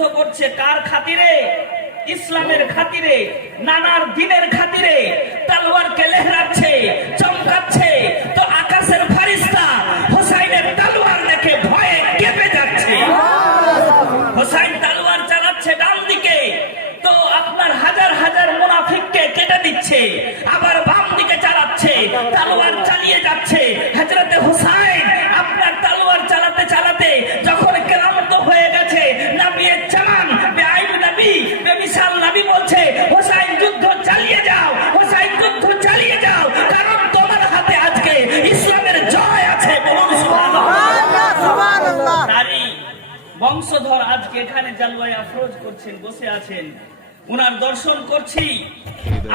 যুদ্ধ করছে কার খাতিরে? ইসলামের খাতিরে, নানার দিনের খাতিরে তলোয়ারকে লেহরাচ্ছে, চমকাচ্ছে। তো আকাশের ফারিস্তা হোসাইনের তলোয়ার দেখে ভয়ে কেঁপে যাচ্ছে। হোসাইন তলোয়ার চালাচ্ছে ডান দিকে, তো আপনার হাজার হাজার মুনাফিককে কেটে দিচ্ছে, আবার বাম দিকে চালাচ্ছে, তলোয়ার চালিয়ে যাচ্ছে। হযরতে হোসাইন আপনার তলোয়ার চালাতে চালাতে যখন ক্লান্ত হয়ে গেছে, নবী জামান বেআইব নবী বেমিসাল নবী বলছে, হোসাইন যুদ্ধ চালিয়ে যাও, হোসাইন যুদ্ধ চালিয়ে যাও, কারণ তোমার হাতে আজকে ইসলামের জয় আছে। বলুন সুবহানাল্লাহ। সুবহানাল্লাহ। তারই বংশধর আজকে এখানে জালওয়ায়ে আফরোজ করছেন, বসে আছেন, উনার দর্শন করছি,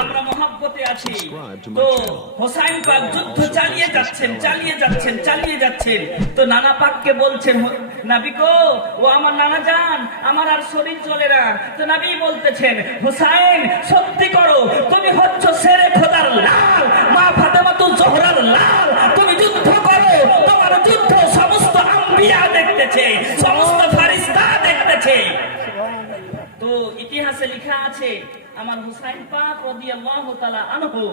আমরা মহব্বতে আছি। তো হোসাইন পাক যুদ্ধ চালিয়ে যাচ্ছেন, চালিয়ে যাচ্ছেন, চালিয়ে যাচ্ছেন। তো নানা পাককে বলছেন, নবী গো, ও আমার নানা জান, আমার আর শরীর চলে না। তো নবী বলতেছেন, হোসাইন সত্যি করো, তুমি হচ্ছ শেরে খোদার লাল, মা ফাতেমাতুজ জোহরার লাল, তুমি যুদ্ধ করো। তোমার যুদ্ধ সমস্ত আম্বিয়া দেখতেছে, সমস্ত ফারিস্তা দেখতেছে। তো ইতিহাসে লেখা আছে, আমার হুসাইন পাক রাদিয়াল্লাহু তাআলা আনহু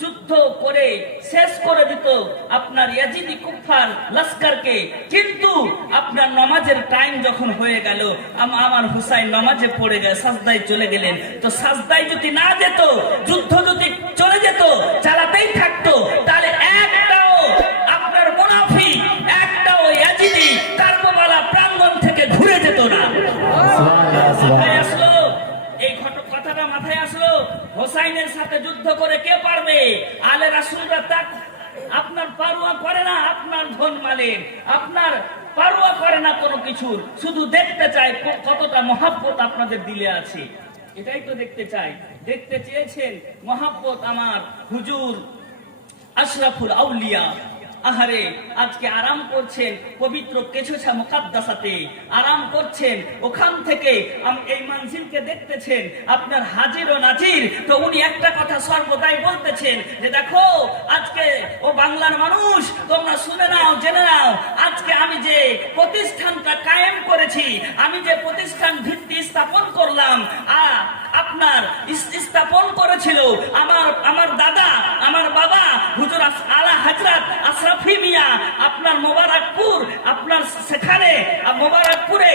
যুদ্ধ করে শেষ করে দিত আপনার ইয়াজিদি কুফার লস্করকে। কিন্তু আপনার নামাজের টাইম যখন হয়ে গেল, আমার হুসাইন নামাজে পড়ে গেল, সাজদায় চলে গেলেন। তো সাজদায় যদি না যেত, যুদ্ধ যদি চলে যেত, চালাতেই থাকতো, তাহলে একটাও আপনার মুনাফিক, একটাও ইয়াজিদি কারবালা প্রাঙ্গণ থেকে ঘুরে যেত না। মাথায় আসলো এই কথাটা, মাথায় আসলো। হোসাইনের সাথে যুদ্ধ করে কে পারবে? আলে রাসূলরা তাক আপনার পারোয়া করে না, আপনার ধন মালের, আপনার পারোয়া করে না কোনো কিছুর, শুধু দেখতে চায় কতটা মহব্বত আপনাদের দিলে আছে, এটাই তো দেখতে চাই। দেখতে চেয়েছেন মহব্বত আমার হুজুর আশরাফুল আউলিয়া। আহারে, আজকে আরাম করছেন পবিত্র কেশোছা মুকাদ্দাসাতে, আরাম করছেন। ওখান থেকে এই মানজিলকে দেখতেছেন আপনার হাজির ও নাজির। তো উনি একটা কথা সর্বদাই বলতেছেন যে দেখো, আজকে ও বাংলার মানুষ, তোমরা শুনে নাও, জেনে নাও, আজকে আমি যে প্রতিষ্ঠানটা কায়েম করেছি, আমি যে প্রতিষ্ঠান ভিত্তি স্থাপন করলাম, আপনার স্থাপন করেছিল আমার দাদা, আমার বাবা হুজুর আলা হযরত আশরাফি মিয়া, আপনার মোবারকপুর, আপনার সেখানে মোবারকপুরে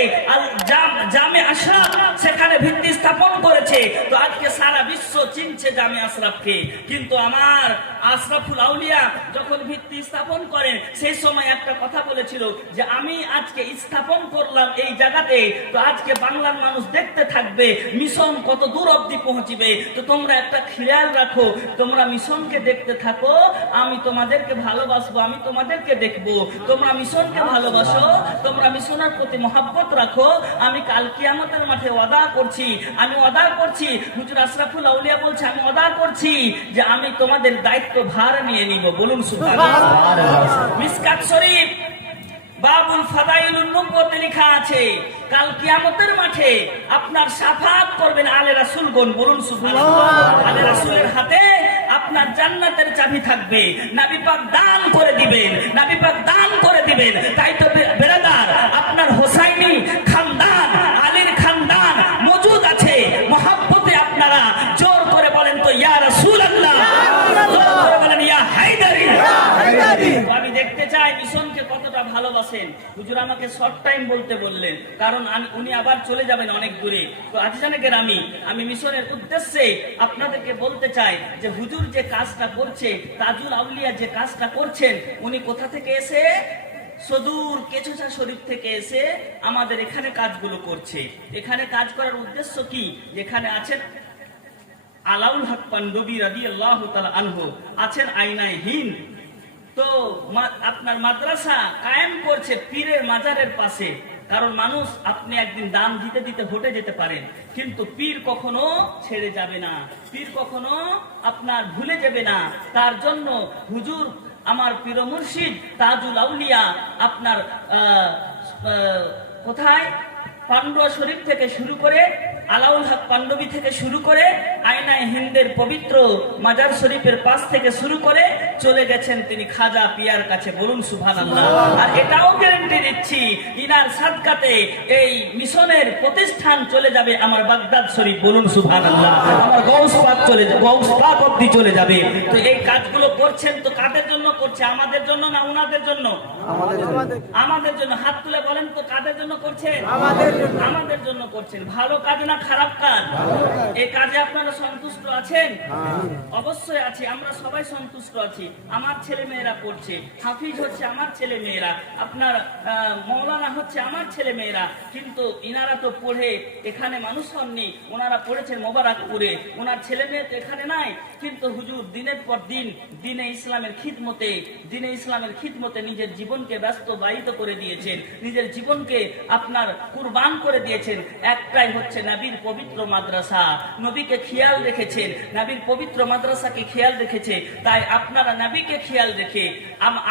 জামে আশরাফ, সেখানে ভিত্তি স্থাপন করেছে। তো আজকে সারা বিশ্ব চিনছে জামে আশরাফকে। কিন্তু আমার আশরাফুল আউলিয়া যখন ভিত্তি স্থাপন করেন, সেই সময় একটা কথা বলেছিল যে আমি আজকে স্থাপন করলাম এই জায়গাতে, তো আজকে বাংলার মানুষ দেখতে থাকবে মিশন কত দূর অবধি পৌঁছিবে। তো তোমরা একটা খেয়াল রাখো, তোমরা মিশনকে দেখতে থাকো, আমি তোমাদেরকে ভালোবাসবো, আমি তোমাদেরকে দেখবো। তোমরা মিশনকে ভালোবাসো, তোমরা মিশনের প্রতি মহব্বত রাখো। আমি কাল কিয়ামতের মাঠে ওয়াদা করছি, আমি ওয়াদা করছি, হুজুর আশরাফুল আউলিয়া বলছে, আমি ওয়াদা করছি যে আমি তোমাদের দায়িত্ব ভার নিয়ে নিব। বলুন সুবহানাল্লাহ। মিসকাত শরীফ বাবুল ফাদাইলুন নবুওয়াতে লেখা আছে, কাল কিয়ামতের মাঠে আপনার শাফাআত করবেন আলে রাসূলগণ। বলুন সুবহানাল্লাহ। আলে রাসূলের হাতে আপনার জান্নাতের চাবি থাকবে, নবী পাক দান করে দিবেন, নবী পাক দান করে দিবেন। তাই তো বেরাদার, আপনার হোসাইনি খানদান, আলীর খানদান মজুদ আছে। মহব্বতে আপনারা জোর করে বলেন তো ইয়া রাসূলুল্লাহ, জোর করে বলেন ইয়া হায়দারি। আমি দেখতে চাই মিশনকে কতটা ভালোবাসেন। হুজুর আমাকে শর্ট টাইম বলতে বললেন, কারণ উনি আবার চলে যাবেন অনেক দূরে। তো আজিজানে কেরামি, আমি মিশনের উদ্দেশ্যে আপনাদেরকে বলতে চাই যে হুজুর যে কাজটা করছে, তাজুল আউলিয়া যে কাজটা করছেন, উনি কোথা থেকে এসে, সুদূর কেশোছা শরীফ থেকে এসে আমাদের এখানে কাজগুলো করছে। এখানে কাজ করার উদ্দেশ্য কি? যেখানে আছেন আলাউল হক পান্ডবী রাদিয়াল্লাহু তাআলা আনহু, আছেন আইনায়ে হিন্দ। তো আপনার মাদ্রাসা কায়েম করছে পীরের মাজারের পাশে। কারণ মানুষ, আপনি একদিন দান দিতে দিতে হটে যেতে পারেন, কিন্তু পীর কখনো ছেড়ে যাবে না, পীর কখনো আপনার ভুলে যাবে না। তার জন্য হুজুর আমার পীর মুর্শিদ তাজুল আউলিয়া আপনার কোথায় পান্ডুয়া শরীফ থেকে শুরু করে, আলাউল হক পান্ডবী থেকে শুরু করে, আয়না মদিনায় হিন্দের পবিত্র মাজার শরীফের পাশ থেকে শুরু করে চলে গেছেন তিনি খাজা পিয়ার কাছে, বলুন সুবহানাল্লাহ। আর এটাও গ্যারান্টি দিচ্ছি ইনার সাদকাতে এই মিশনের প্রতিষ্ঠান চলে যাবে আমার বাগদাদ শরীফ, বলুন সুবহানাল্লাহ। আমার গৌস পাক চলে যাবে, গৌস পাক অব্দি চলে যাবে। তো এই কাজগুলো করছেন তো কাদের জন্য করছে? আমাদের জন্য না উনাদের জন্য? আমাদের জন্য। হাত তুলে বলেন তো কাদের জন্য করছেন? আমাদের জন্য করছেন। ভালো কাজ না খারাপ কাজ? এই কাজে আপনারা সন্তুষ্ট আছেন? অবশ্যই আছি, আমরা সবাই সন্তুষ্ট আছি। আমার ছেলে মেয়েরা পড়ছে, হাফিজ হচ্ছে আমার ছেলে মেয়েরা, আপনার মৌলানা হচ্ছে আমার ছেলে মেয়েরা, কিন্তু ইনারা তো পড়ে এখানে মানুষ হননি, ওনারা পড়েছেন মোবারকপুরে, ওনার ছেলে মেয়ে তো এখানে নাই। কিন্তু হুজুর দিনের পর দিন দিনে ইসলামের খিদমতে নিজের জীবনকে ব্যস্তবাহিত করে দিয়েছেন, নিজের জীবনকে আপনার কুরবান করে দিয়েছেন। একটাই হচ্ছে নবীর পবিত্র মাদ্রাসা, নবীকে খেয়াল রেখেছেন, নবীর পবিত্র মাদ্রাসাকে খেয়াল রেখেছে। তাই আপনারা নবীকে খেয়াল রেখে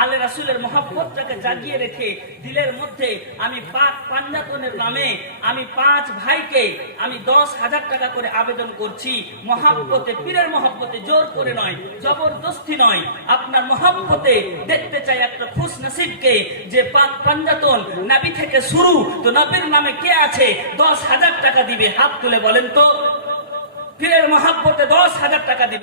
আলে রাসূলের মহব্বতটাকে জাগিয়ে রেখে দিলের মধ্যে আমি পাক পাঞ্জাতনের নামে আমি 5 ভাইকে আমি 10,000 টাকা করে আবেদন করছি। মহব্বতে, পীরের মহব্বতে, জোর করে নয়, জবরদস্তি নয়, আপনার মহব্বতে দেখতে চাই একটা খুশ নসিবকে যে পাক পাঞ্জাতন নবী থেকে শুরু, তো নবীর নামে কে আছে 10,000 টাকা দিবে? হাত তুলে বলেন তো, পীরের মহব্বতে 10,000 টাকা দিবে।